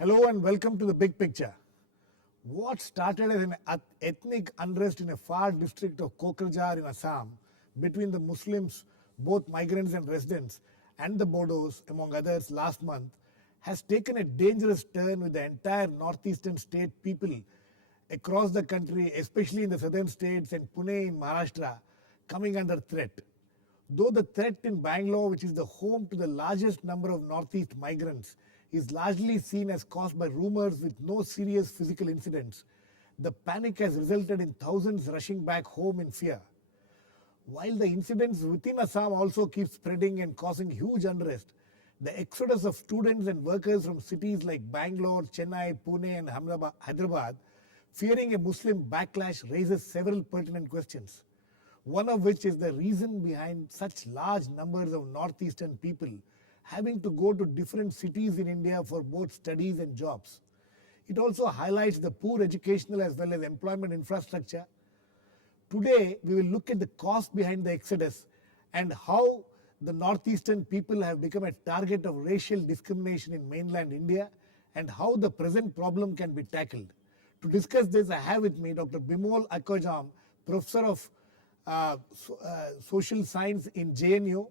Hello and welcome to the big picture. What started as an ethnic unrest in a far district of Kokrajhar in Assam between the Muslims, both migrants and residents, and the Bodos, among others, last month, has taken a dangerous turn with the entire northeastern state people across the country, especially in the southern states and Pune in Maharashtra, coming under threat. Though the threat in Bangalore, which is the home to the largest number of northeast migrants, is largely seen as caused by rumors with no serious physical incidents, the panic has resulted in thousands rushing back home in fear. While the incidents within Assam also keep spreading and causing huge unrest, the exodus of students and workers from cities like Bangalore, Chennai, Pune and Hyderabad, fearing a Muslim backlash, raises several pertinent questions. One of which is the reason behind such large numbers of northeastern people having to go to different cities in India for both studies and jobs. It also highlights the poor educational as well as employment infrastructure. Today, we will look at the cost behind the exodus and how the northeastern people have become a target of racial discrimination in mainland India and how the present problem can be tackled. To discuss this, I have with me Dr. Bimol Akoijam, Professor of Social Science in JNU,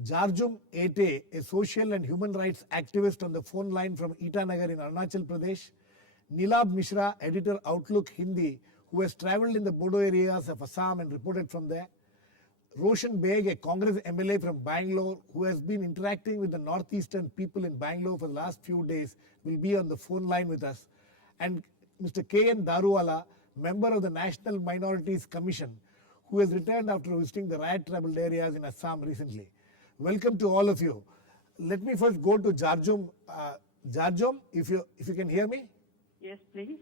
Jarjum Ete, a social and human rights activist on the phone line from Itanagar in Arunachal Pradesh, Neelabh Mishra, editor Outlook Hindi, who has travelled in the Bodo areas of Assam and reported from there, Roshan, Baig, a Congress MLA from Bangalore, who has been interacting with the northeastern people in Bangalore for the last few days, will be on the phone line with us, and Mr. K.N.Daruwalla, member of the National Minorities Commission, who has returned after visiting the riot-troubled areas in Assam recently. Welcome to all of you. Let me first go to Jarjum. Jarjum, if you can hear me? Yes, please.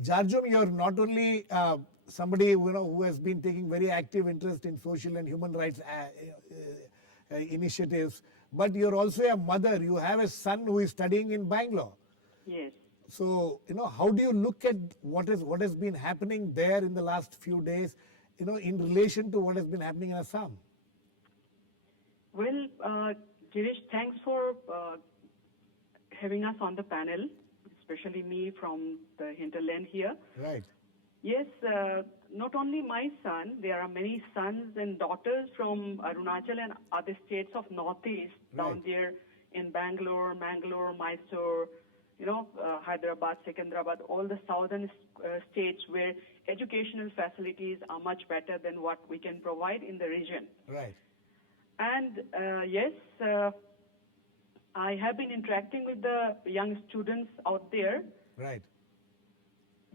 Jarjum, you're not only somebody who has been taking very active interest in social and human rights initiatives, but you're also a mother. You have a son who is studying in Bangalore. Yes. So, how do you look at what has been happening there in the last few days, in relation to what has been happening in Assam? Well, Girish, thanks for having us on the panel, especially me from the hinterland here. Right. Yes, not only my son, there are many sons and daughters from Arunachal and other states of Northeast down there in Bangalore, Mangalore, Mysore, Hyderabad, Secunderabad, all the southern states where educational facilities are much better than what we can provide in the region. Right. And yes, I have been interacting with the young students out there. Right.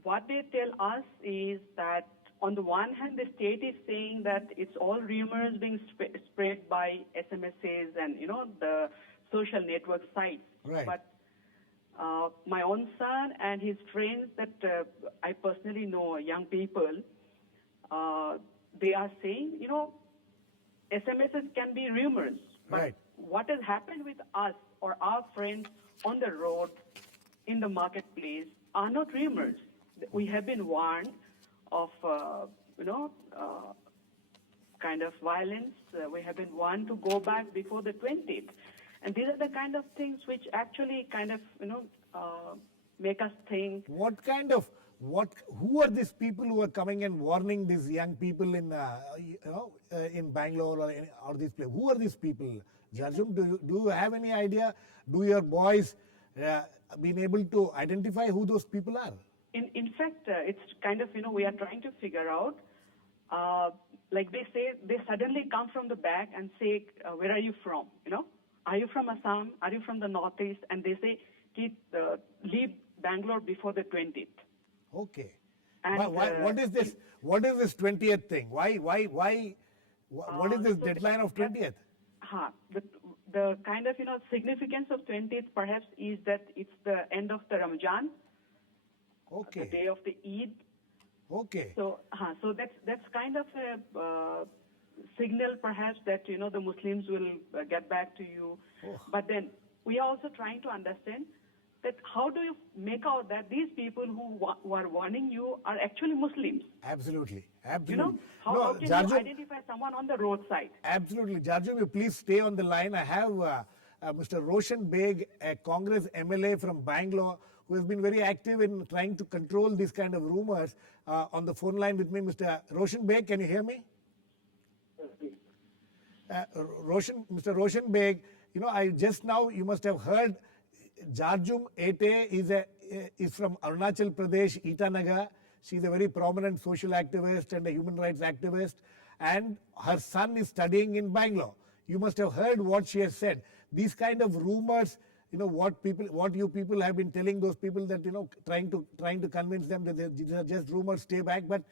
What they tell us is that on the one hand, the state is saying that it's all rumors being spread by SMSs and, the social network sites. Right. But my own son and his friends that I personally know, young people, they are saying, SMSs can be rumors, but what has happened with us or our friends on the road, in the marketplace, are not rumors. We have been warned of, kind of violence. We have been warned to go back before the 20th. And these are the kind of things which actually kind of, make us think. Who are these people who are coming and warning these young people in Bangalore or these places? Who are these people? Jarjum, do you have any idea? Do your boys been able to identify who those people are? In fact, it's kind of, we are trying to figure out, like they say, they suddenly come from the back and say, where are you from? Are you from Assam? Are you from the Northeast? And they say, leave Bangalore before the 20th. Okay. And, what is this? What is this 20th thing? Why? What is this deadline of 20th? The kind of significance of 20th perhaps is that it's the end of the Ramadan. Okay. The day of the Eid. Okay. So that's kind of a signal perhaps that the Muslims will get back to you. Oh. But then we are also trying to understand that how do you make out that these people who are warning you are actually Muslims? Absolutely. How can you identify someone on the roadside? Absolutely. Jarjum, you please stay on the line. I have Mr. Roshan Baig, a Congress MLA from Bangalore, who has been very active in trying to control these kind of rumors, on the phone line with me. Mr. Roshan Baig, can you hear me? Mr. Roshan Baig, I just now, you must have heard, Jarjum Ete is from Arunachal Pradesh, Itanagar. She's a very prominent social activist and a human rights activist, and her son is studying in Bangalore. You must have heard what she has said. These kind of rumors, what you people have been telling those people that, trying to convince them that these are just rumors, stay back. But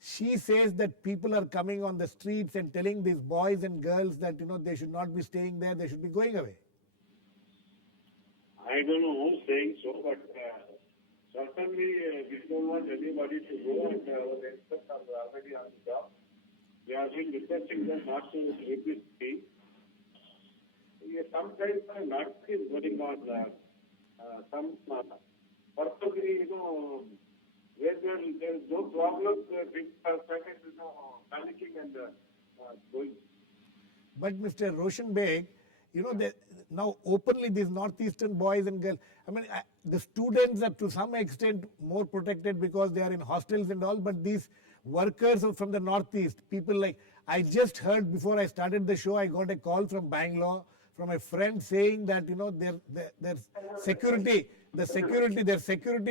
she says that people are coming on the streets and telling these boys and girls that, they should not be staying there, they should be going away. I don't know who's saying so, but certainly we don't want anybody to go, and our experts are already on the job. We have been requesting them not to leave this city. Sometimes not is going on. Some purposely, where there is no problem, people are started, panicking and going. But Mr. Roshan Baig, now openly these northeastern boys and girls, the students are to some extent more protected because they are in hostels and all, but these workers from the northeast, people like, I just heard before I started the show, I got a call from Bangalore from a friend saying that, their security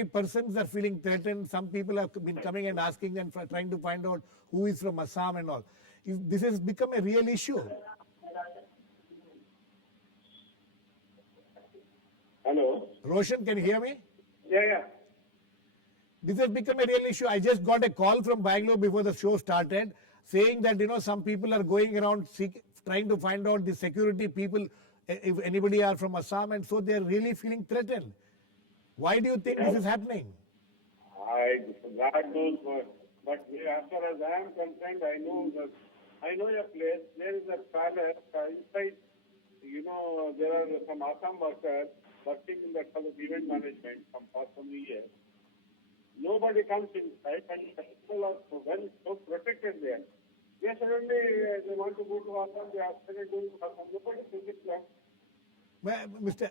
persons are feeling threatened. Some people have been coming and asking them, trying to find out who is from Assam and all. This has become a real issue. Hello? Roshan, can you hear me? Yeah. This has become a real issue. I just got a call from Bangalore before the show started saying that, some people are going around trying to find out the security people, if anybody are from Assam, and so they are really feeling threatened. Why do you think this is happening? God knows, but as far as I am concerned, I know a place. There is a palace inside. There are some Assam workers working in the event management for some years. Nobody comes inside, and people are so protected there. Yes, suddenly they want to go to Assam, they are started going to Assam. Nobody visits them. Mr.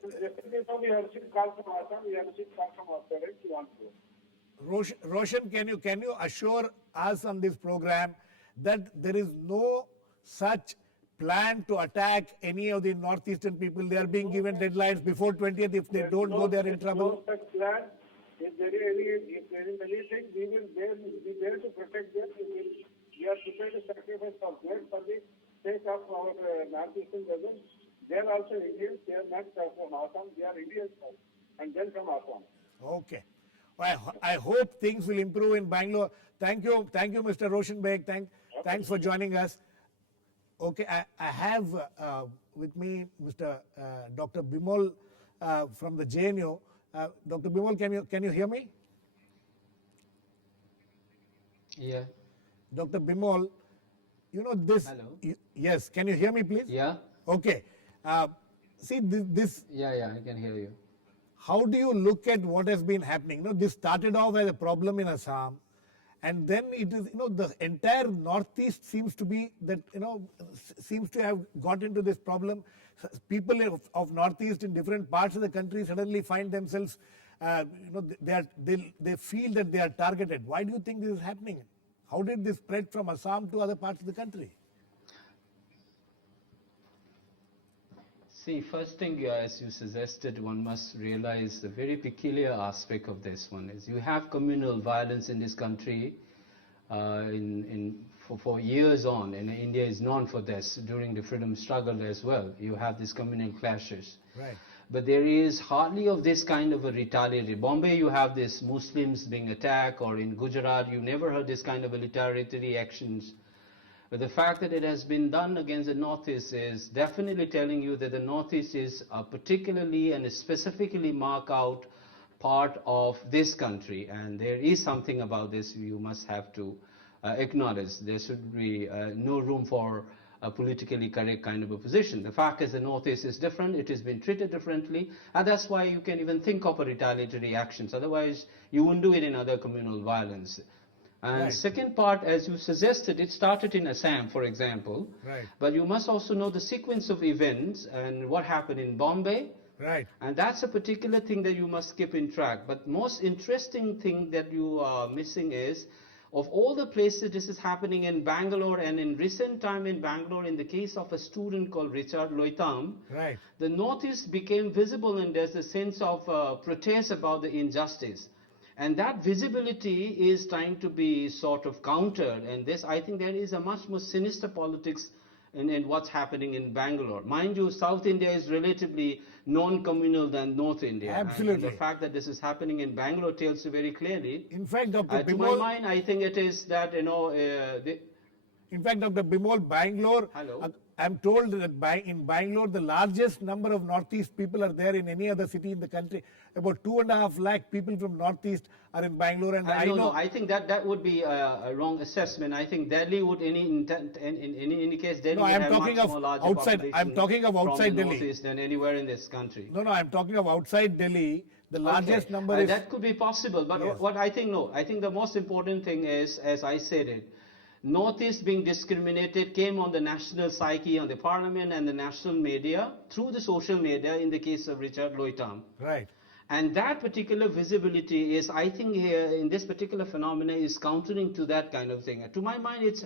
We have received calls from Assam, we have received calls from our parents who want to go. Roshan, can you assure us on this program that there is no such plan to attack any of the northeastern people? They are being given deadlines before 20th. If they don't go, they are in trouble. No such plan. If there is anything, we will be there to protect them. We are prepared to sacrifice for the sake of our northeastern brothers. They are also Indians. They are not from Assam. They are Indians and then from Assam. Okay. I hope things will improve in Bangalore. Thank you, Mr. Roshan Baig. Thanks for joining us. Okay, I have with me Mr. Dr. Bimol from the JNU. Dr. Bimol, can you hear me? Yeah. Dr. Bimol, this. Hello. Yes, can you hear me, please? Yeah. Okay. See this. Yeah, I can hear you. How do you look at what has been happening? This started off as a problem in Assam, and then it is, the entire Northeast seems to be that, seems to have got into this problem. People of Northeast in different parts of the country suddenly find themselves, they feel that they are targeted. Why do you think this is happening? How did this spread from Assam to other parts of the country? See, first thing, as you suggested, one must realize the very peculiar aspect of this one is you have communal violence in this country for years on, and India is known for this during the freedom struggle as well. You have these communal clashes. Right. But there is hardly of this kind of a retaliatory. Bombay, you have this Muslims being attacked, or in Gujarat, you never heard this kind of retaliatory actions. But the fact that it has been done against the Northeast is definitely telling you that the Northeast is a particularly and specifically marked out part of this country, and there is something about this you must have to acknowledge. There should be no room for a politically correct kind of a position. The fact is the Northeast is different, it has been treated differently, and that's why you can even think of a retaliatory actions. Otherwise, you wouldn't do it in other communal violence. And Right. second part, as you suggested, it started in Assam, for example. Right. But you must also know the sequence of events and what happened in Bombay. Right. And that's a particular thing that you must keep in track. But most interesting thing that you are missing is, of all the places this is happening in Bangalore, and in recent time in Bangalore, in the case of a student called Richard Loitam, Right. the Northeast became visible, and there's a sense of protest about the injustice. And that visibility is trying to be sort of countered. And this, I think there is a much more sinister politics in what's happening in Bangalore. Mind you, South India is relatively non-communal than North India. Absolutely. And the fact that this is happening in Bangalore tells you very clearly. In fact, Dr. To my Bimol, mind, I think it is that, in fact, Dr. Bimol, Bangalore, Hello. I'm told that in Bangalore, the largest number of Northeast people are there in any other city in the country. About 2.5 lakh people from Northeast are in Bangalore, and I know. No, I think that would be a wrong assessment. I think Delhi would, in any case, Delhi No, would I'm have talking much of more larger outside- population I'm talking of outside from the Delhi. Northeast than anywhere in this country. No, I'm talking of outside Delhi. The largest Okay. number is. That could be possible, but Yes. what I think, no, I think the most important thing is, as I said it, Northeast being discriminated came on the national psyche, on the parliament and the national media, through the social media in the case of Richard Loitam. Right. And that particular visibility is, I think here, in this particular phenomena, is countering to that kind of thing. To my mind, it's,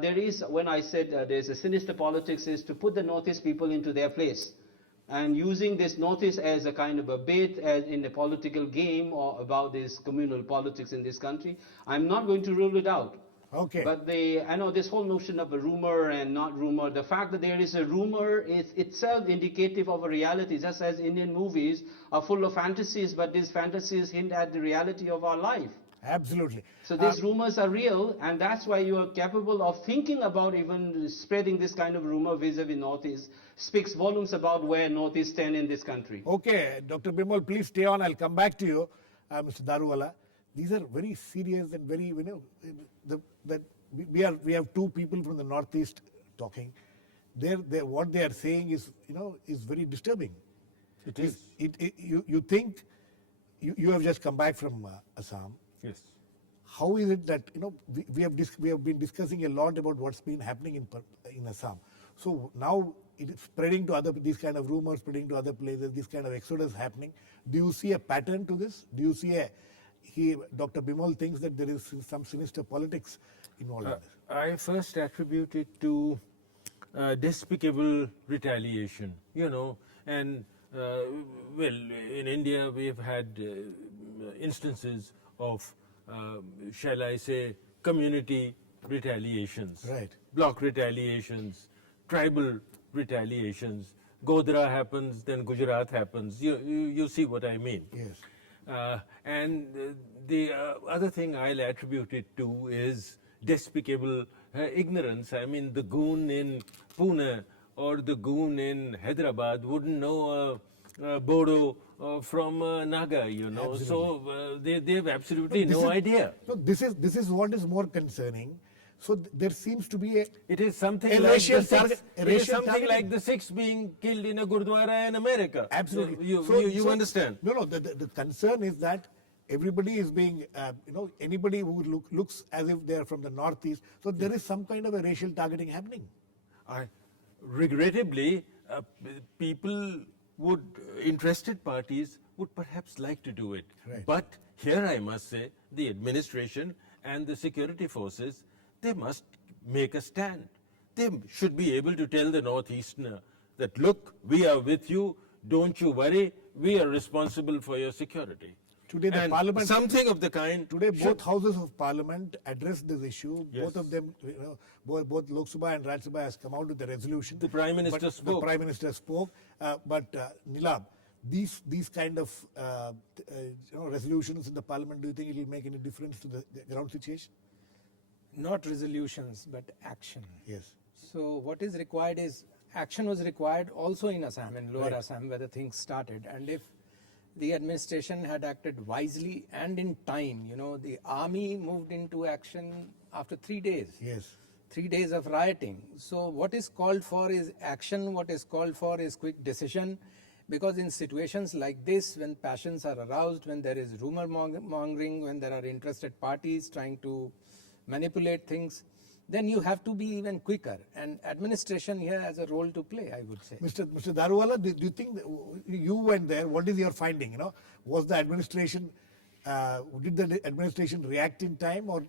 there is, when I said there's a sinister politics, is to put the Northeast people into their place. And using this Northeast as a kind of a bait in a political game or about this communal politics in this country, I'm not going to rule it out. Okay. But I know this whole notion of a rumor and not rumor, the fact that there is a rumor is itself indicative of a reality, just as Indian movies are full of fantasies, but these fantasies hint at the reality of our life. Absolutely. So these rumors are real, and that's why you are capable of thinking about even spreading this kind of rumor vis-a-vis Northeast, speaks volumes about where Northeast stand in this country. Okay, Dr. Bimol, please stay on. I'll come back to you, Mr. Daruwalla. These are very serious and very, we have two people from the Northeast talking. What they are saying is, is very disturbing. It is. You think, you have just come back from Assam. Yes. How is it that, we have been discussing a lot about what's been happening in Assam. So now it is spreading to these kind of rumors, spreading to other places, this kind of exodus happening. Do you see a pattern to this? Do you see Dr. Bimol thinks that there is some sinister politics involved in this? I first attribute it to despicable retaliation, and well, in India we have had instances of, shall I say, community retaliations, Right. block retaliations, tribal retaliations. Godhra happens, then Gujarat happens. You see what I mean? Yes. And the other thing I'll attribute it to is despicable ignorance. I mean, the goon in Pune or the goon in Hyderabad wouldn't know Bodo from Naga, Absolutely. So they have absolutely no idea. No, this is what is more concerning. So there seems to be It is something a like racial the Sikhs. target- a It is racial something targeting. like the Sikhs being killed in a Gurdwara in America. Absolutely. You understand? No, the concern is that everybody is being, anybody who looks as if they are from the Northeast, so there is some kind of a racial targeting happening. Regrettably, interested parties would perhaps like to do it. Right. But here I must say, the administration and the security forces, they must make a stand. They should be able to tell the Northeasterner that, look, we are with you, don't you worry, we are responsible for your security. Today the And parliament, something of the kind. today should- both houses of parliament addressed this issue. Yes. Both of them, both Lok Sabha and Rajya Sabha has come out with a resolution. The Prime Minister But spoke. The Prime Minister spoke. But Neelabh, these kind of resolutions in the parliament, do you think it will make any difference to the ground situation? Not resolutions, but action. Yes. So what is required is, action was required also in Assam, in lower Right. Assam, where the things started. And if the administration had acted wisely and in time, the army moved into action after 3 days. Yes. 3 days of rioting. So what is called for is action, what is called for is quick decision. Because in situations like this, when passions are aroused, when there is rumor mongering, when there are interested parties trying to manipulate things, then you have to be even quicker. And administration here has a role to play, I would say. Mr. Daruwalla, do you think that you went there? What is your finding? Was the administration did the administration react in time, or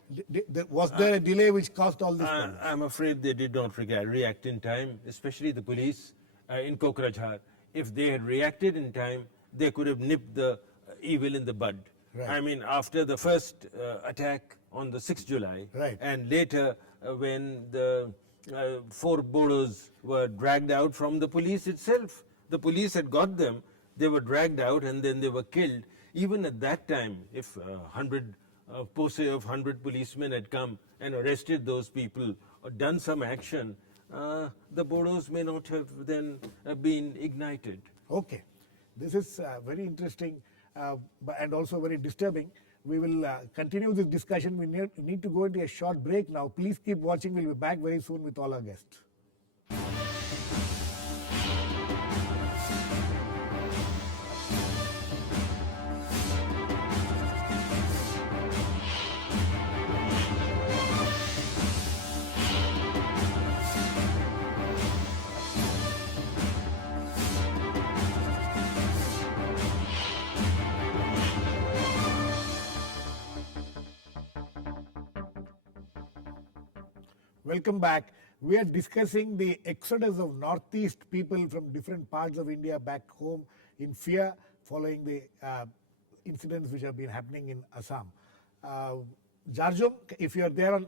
was there a delay which caused all this problem? I'm afraid they did not react in time, especially the police in Kokrajhar. If they had reacted in time, they could have nipped the evil in the bud. Right. I mean, after the first attack on the 6th July, right, and later when the 4 Bodos were dragged out from the police itself, the police had got them, they were dragged out and then they were killed. Even at that time, if 100 posse of 100 policemen had come and arrested those people or done some action, the Bodos may not have then been ignited. Okay, this is very interesting and also very disturbing. We will continue this discussion. We need to go into a short break now. Please keep watching. We'll be back very soon with all our guests. Welcome back. We are discussing the exodus of Northeast people from different parts of India back home in fear following the incidents which have been happening in Assam. Jarjum, if you are there,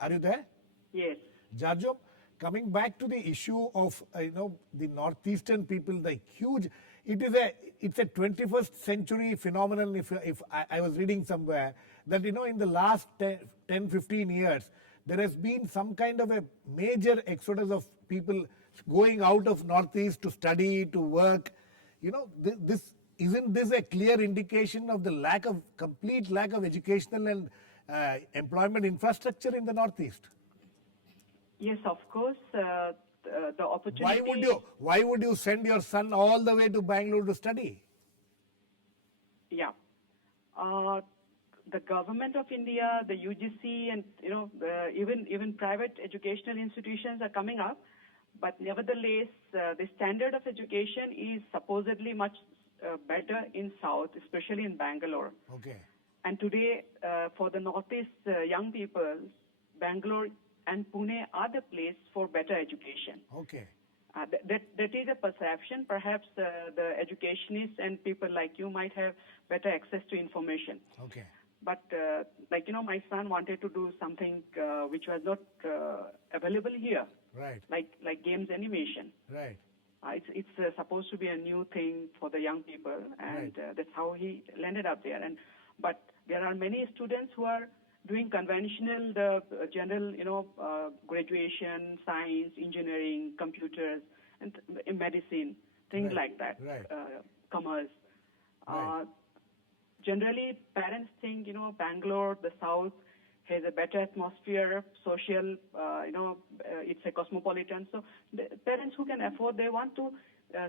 are you there? Yes. Jarjum, coming back to the issue of the Northeastern people, the huge, it's a 21st century phenomenon. If I was reading somewhere that in the last 10-15 years, there has been some kind of a major exodus of people going out of Northeast to study, to work. Isn't this a clear indication of the complete lack of educational and employment infrastructure in the Northeast? Yes, of course. The opportunity. Why would you send your son all the way to Bangalore to study? Yeah. The government of India, the UGC, and even private educational institutions are coming up, but nevertheless, the standard of education is supposedly much better in South, especially in Bangalore. Okay. And today, for the Northeast young people, Bangalore and Pune are the place for better education. Okay. That is a perception. Perhaps the educationists and people like you might have better access to information. Okay. But my son wanted to do something which was not available here. Right. Like games animation. Right. It's supposed to be a new thing for the young people, and that's how he landed up there. But there are many students who are doing conventional, general, graduation, science, engineering, computers, and medicine, things like that. Right. Commerce. Right. Generally, parents think, Bangalore, the South, has a better atmosphere, social, it's a cosmopolitan. So the parents who can afford, they want to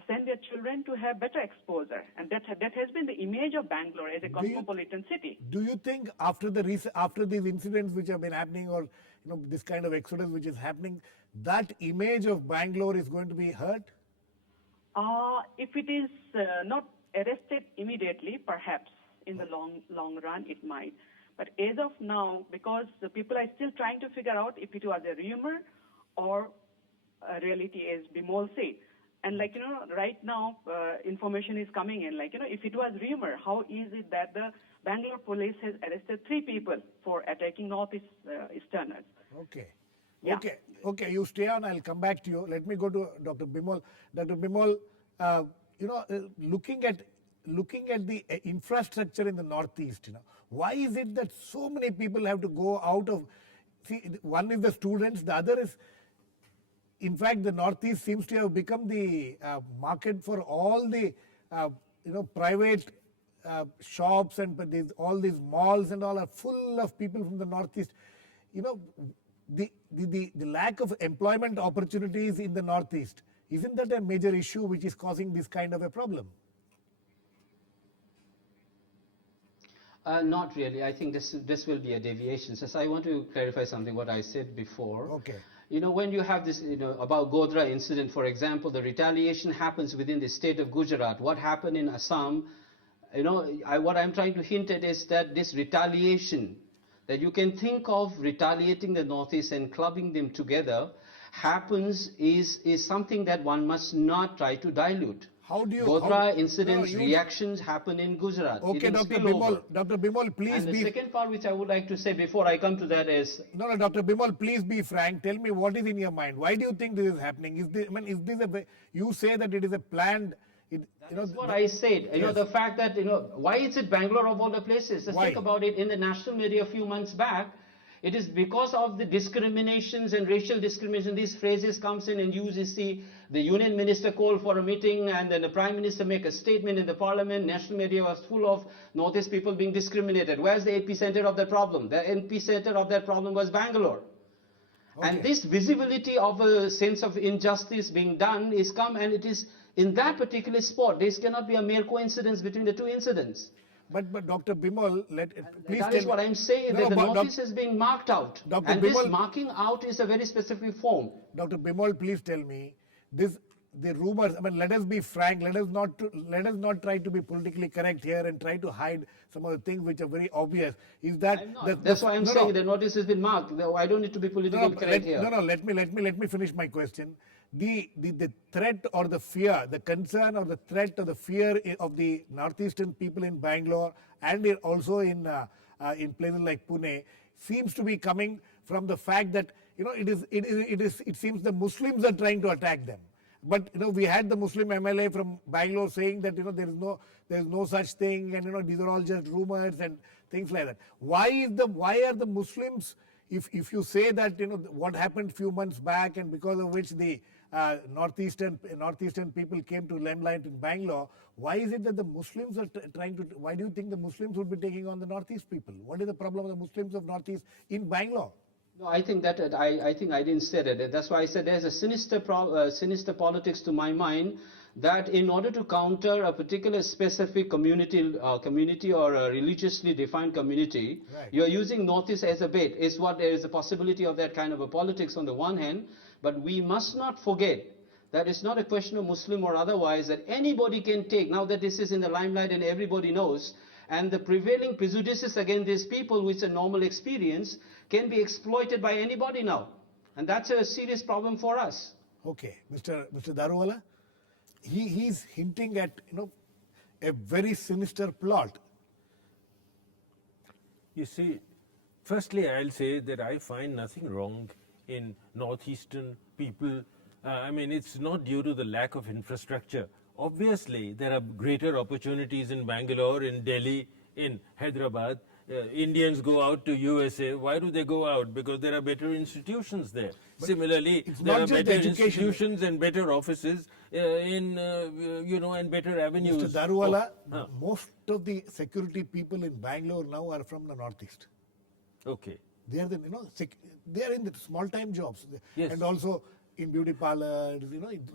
send their children to have better exposure. And that has been the image of Bangalore as a cosmopolitan city. Do you think after these incidents which have been happening, or this kind of exodus which is happening, that image of Bangalore is going to be hurt? If it is not arrested immediately, perhaps. In the long run, it might. But as of now, because the people are still trying to figure out if it was a rumor or a reality, as Bimol said. And right now, information is coming in. If it was rumor, how is it that the Bangalore police has arrested 3 people for attacking Northeasterners? Okay. Yeah. Okay. You stay on. I'll come back to you. Let me go to Dr. Bimol. Dr. Bimol, looking at the infrastructure in the Northeast, why is it that so many people have to go out of? See, one is the students, the other is, in fact, the Northeast seems to have become the market for all the private shops, and all these malls and all are full of people from the Northeast. The lack of employment opportunities in the Northeast Isn't that a major issue which is causing this kind of a problem? Not really. I think this will be a deviation. So I want to clarify something what I said before. Okay. You know, when you have this, about Godhra incident, for example, the retaliation happens within the state of Gujarat. What happened in Assam, what I'm trying to hint at is that this retaliation, that you can think of retaliating the Northeast and clubbing them together, happens is something that one must not try to dilute. How do you... Godhra incidents, reactions happen in Gujarat. Okay, Dr. Bimol, please and the be... second part which I would like to say before I come to that is... No, Dr. Bimol, please be frank. Tell me what is in your mind. Why do you think this is happening? Is this a... You say that it is a planned... That's what I said. Yes. The fact that, why is it Bangalore of all the places? Just Why? think about it. In the national media a few months back, it is because of the discriminations and racial discrimination. These phrases comes in and you see the union minister call for a meeting and then the prime minister make a statement in the parliament. National media was full of Northeast people being discriminated. Where's the epicenter of that problem? The epicenter of that problem was Bangalore. Okay. And this visibility of a sense of injustice being done is come, and it is in that particular spot. This cannot be a mere coincidence between the two incidents. But Dr. Bimol, please That tell is what I'm saying, that the Northeast is being marked out. Dr. And Bimol, this marking out is a very specific form. Dr. Bimol, please tell me, the rumors, let us be frank, let us not try to be politically correct here and try to hide some of the things which are very obvious. Is that... That's why I'm saying the notice has been marked. I don't need to be politically correct here. Let me finish my question. The threat or the fear, the concern or the threat or the fear of the northeastern people in Bangalore and also in places like Pune seems to be coming from the fact that it seems the Muslims are trying to attack them. But we had the Muslim MLA from Bangalore saying that there is no such thing, and these are all just rumors and things like that. Why are the Muslims, if you say that what happened few months back and because of which the northeastern people came to limelight in Bangalore, why is it that the Muslims are trying to? Why do you think the Muslims would be taking on the Northeast people? What is the problem of the Muslims of Northeast in Bangalore? No, I think that I think I didn't say that. That's why I said there's a sinister politics to my mind, that in order to counter a particular specific community or a religiously defined community, right, you're using Northeast as a bait. Is what there is a possibility of that kind of a politics on the one hand, but we must not forget that it's not a question of Muslim or otherwise, that anybody can take, now that this is in the limelight and everybody knows, and the prevailing prejudices against these people, which is a normal experience, can be exploited by anybody now. And that's a serious problem for us. Okay, Mr. Daruwalla, he's hinting at a very sinister plot. You see, firstly, I'll say that I find nothing wrong in northeastern people. It's not due to the lack of infrastructure. Obviously, there are greater opportunities in Bangalore, in Delhi, in Hyderabad. Indians go out to USA. Why do they go out? Because there are better institutions there. But similarly, there are better institutions and better offices and better avenues. Mr. Daruwalla, most of the security people in Bangalore now are from the Northeast. Okay. They are they are in the small-time jobs, yes, and also in beauty parlors.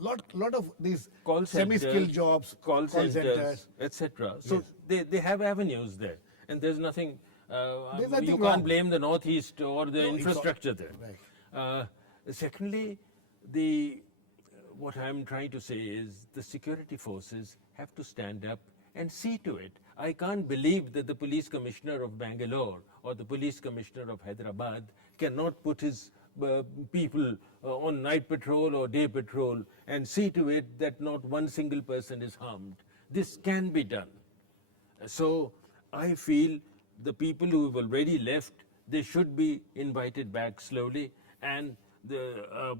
Lot of these call semi-skilled jobs, call centers, etc. So yes, they have avenues there, and there's nothing. You wrong. can't blame the Northeast or the infrastructure there. Right. Secondly, what I'm trying to say is the security forces have to stand up and see to it. I can't believe that the police commissioner of Bangalore or the police commissioner of Hyderabad cannot put his people on night patrol or day patrol and see to it that not one single person is harmed. This can be done. So I feel the people who have already left, they should be invited back slowly, and the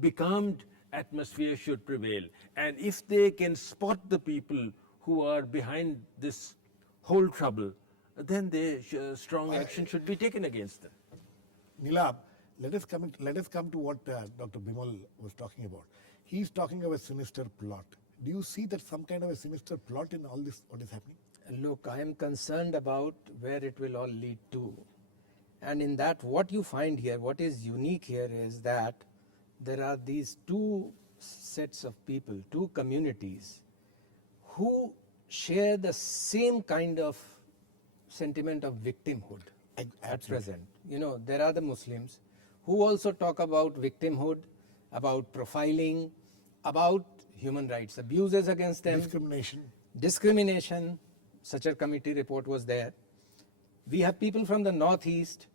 becalmed atmosphere should prevail. And if they can spot the people who are behind this whole trouble, then strong action should be taken against them. Neelabh, let us come to what Dr. Bimol was talking about. He's talking of a sinister plot. Do you see that some kind of a sinister plot in all this, what is happening? Look, I am concerned about where it will all lead to. And in that, what you find here, what is unique here is that there are these two sets of people, two communities who share the same kind of sentiment of victimhood at present. You know, there are the Muslims who also talk about victimhood, about profiling, about human rights abuses against them, discrimination. Such a committee report was there. We have people from the Northeast.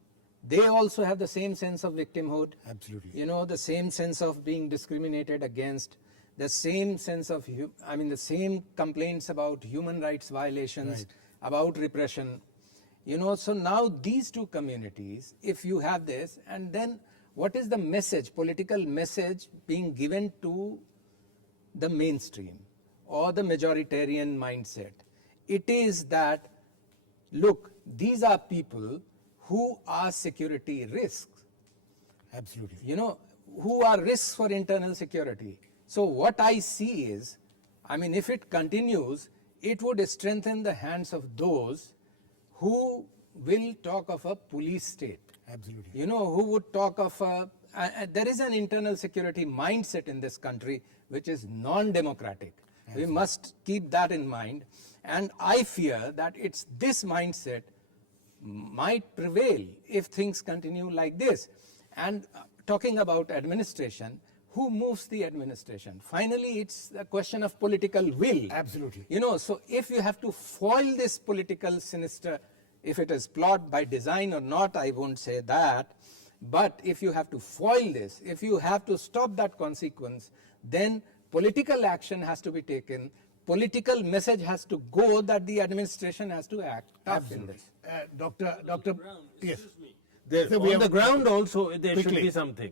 They also have the same sense of victimhood. Absolutely. You know, the same sense of being discriminated against, the same sense of, the same complaints about human rights violations, about repression. You know, so now these two communities, if you have this, and then what is the message, political message being given to the mainstream or the majoritarian mindset? It is that, look, these are people who are security risks. Absolutely. You know, who are risks for internal security. So what I see is, I mean, if it continues, it would strengthen the hands of those who will talk of a police state. Absolutely. You know, who would talk of there is an internal security mindset in this country which is non-democratic. We must keep that in mind. And I fear that it's this mindset might prevail if things continue like this. And talking about administration, who moves the administration? Finally, it's a question of political will. Absolutely. You know, so if you have to foil this political sinister, if it is plot by design or not, I won't say that. But if you have to foil this, if you have to stop that consequence, then political action has to be taken. Political message has to go that the administration has to act tough in this. Doctor, yes. Excuse me. On the ground also there should Quickly. be something.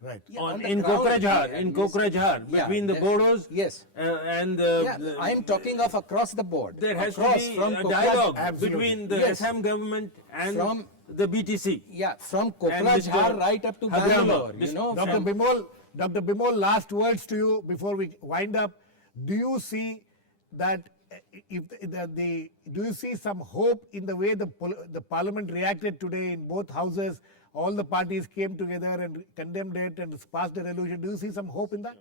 Right. Yeah, on the In ground, Kokrajhar, yeah, between the there's- Bodos yes. And I am talking of across the board. there has to Across be from a Kokrajhar- dialogue Absolutely. between the Yes. Assam government and From- the BTC. Yeah, from And Mr. Kokrajhar right up to Hagrama, Bangalore. You Mr. know, Dr. from- Bimol, last words to you before we wind up. Do you see that do you see some hope in the way the parliament reacted today in both houses? All the parties came together and condemned it and passed a resolution. Do you see some hope in that?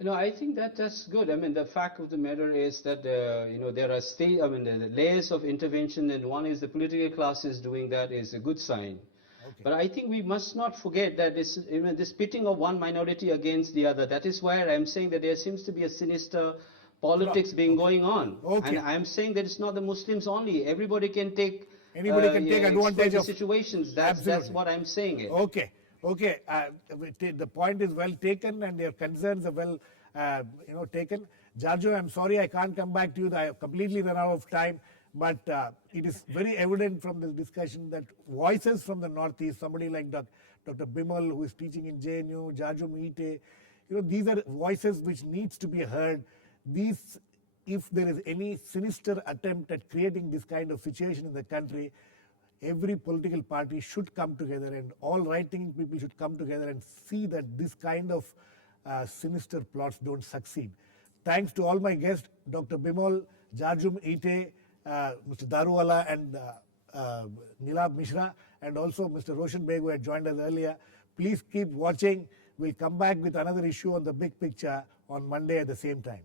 You know, I think that that's good. I mean, the fact of the matter is that, you know, there are the layers of intervention, and one is the political class is doing that is a good sign. Okay. But I think we must not forget that this, you know, this pitting of one minority against the other, that is where I'm saying that there seems to be a sinister politics being going on. Okay. And I'm saying that it's not the Muslims only. Everybody can take advantage of situations. That's what I'm saying. Okay. The point is well taken, and your concerns are well, taken. Jarjum, I'm sorry I can't come back to you. I have completely run out of time. But it is very evident from this discussion that voices from the Northeast, somebody like Dr. Bimol, who is teaching in JNU, Jarjum Ite, these are voices which needs to be heard. These, if there is any sinister attempt at creating this kind of situation in the country, every political party should come together, and all right-thinking people should come together and see that this kind of sinister plots don't succeed. Thanks to all my guests, Dr. Bimol, Jarjum Ite, Mr. Daruwalla and Neelabh Mishra, and also Mr. Roshan Baig, who had joined us earlier. Please keep watching. We'll come back with another issue on the big picture on Monday at the same time.